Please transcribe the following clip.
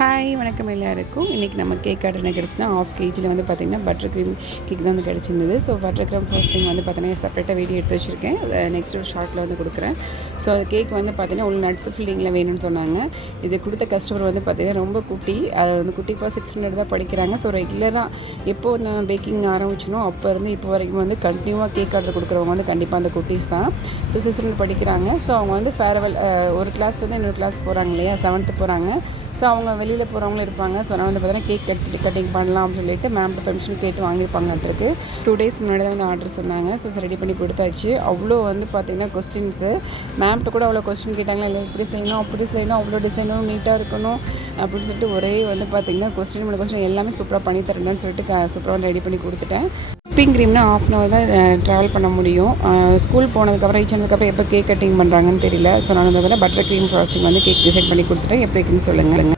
Hi வணக்கம் எல்லாருக்கும். இன்றைக்கி நம்ம கேக் ஆர்டர் என்ன கிடச்சுன்னா ½ kg வந்து பார்த்திங்கன்னா பட்டர் க்ரீம் கேக் தான் வந்து கிடச்சிருந்தது. ஸோ பட்டர் க்ரீம் ஃப்ரோஸ்டிங் வந்து பார்த்திங்கன்னா செப்பரேட்டாக வீடியோ எடுத்து வச்சுருக்கேன். நெக்ஸ்ட் ஒரு ஷார்ட்டில் வந்து கொடுக்குறேன். ஸோ அது கேக் வந்து பார்த்திங்கன்னா உள்ள நட்ஸ் ஃபில்லிங்கில் வேணும்னு சொன்னாங்க. இது கொடுத்த கஸ்டமர் வந்து பார்த்திங்கன்னா ரொம்ப குட்டி, அது வந்து குட்டிப்பா 600 தான் படிக்கிறாங்க. ஸோ ரெகுலராக எப்போ நான் பேக்கிங் ஆரம்பிச்சனோ அப்போ இருந்து இப்போ வரைக்கும் வந்து கண்டினியூவாக கேக் ஆர்டர் கொடுக்குறவங்க வந்து கண்டிப்பாக அந்த குட்டீஸ் தான். ஸோ 600 படிக்கிறாங்க. ஸோ அவங்க வந்து ஃபேர்வெல் ஒரு கிளாஸ் வந்து இன்னொரு கிளாஸ் போகிறாங்க இல்லையா, 7th போகிறாங்க. ஸோ அவங்க வெளியில் போகிறவங்களும் இருப்பாங்க. ஸோ நான் வந்து பார்த்தீங்கன்னா கேக் கட்டிங் பண்ணலாம் அப்படின்னு சொல்லிட்டு மேம்கிட்ட பெர்மிஷன் கேட்டு வாங்கியிருப்பாங்கன்ட்டுருக்கு. 2 days முன்னாடி தான் வந்து ஆர்டர் சொன்னாங்க. ஸோ ரெடி பண்ணி கொடுத்தாச்சு. அவ்வளோ வந்து பார்த்திங்கன்னா கொஸ்டின்ஸு மேம்கிட்ட கூட அவ்வளோ கொஸ்டின் கேட்டாங்க. இல்லை இப்படி செய்யணும் அப்படி செய்யணும், அவ்வளோ டிசைனும் நீட்டாக இருக்கணும் அப்படின்னு சொல்லிட்டு ஒரே வந்து பார்த்திங்கன்னா கொஸ்டின் எல்லாமே சூப்பராக பண்ணி தரேன்னு சொல்லிட்டு சூப்பராக ரெடி பண்ணி கொடுத்துட்டேன். விப்பிங் க்ரீம்னா ½ hour தான் ட்ராவல் பண்ண முடியும். ஸ்கூல் போனதுக்கப்புறம் ரீச் ஆனதுக்கப்புறம் எப்போ கேக் கட்டிங் பண்ணுறாங்கன்னு தெரியல. ஸோ நான் வந்து பட்டர் க்ரீம் ஃப்ராஸ்டிங் வந்து கேக் டிசைன் பண்ணி கொடுத்துட்டேன். எப்படி இருக்குன்னு சொல்லுங்கள்.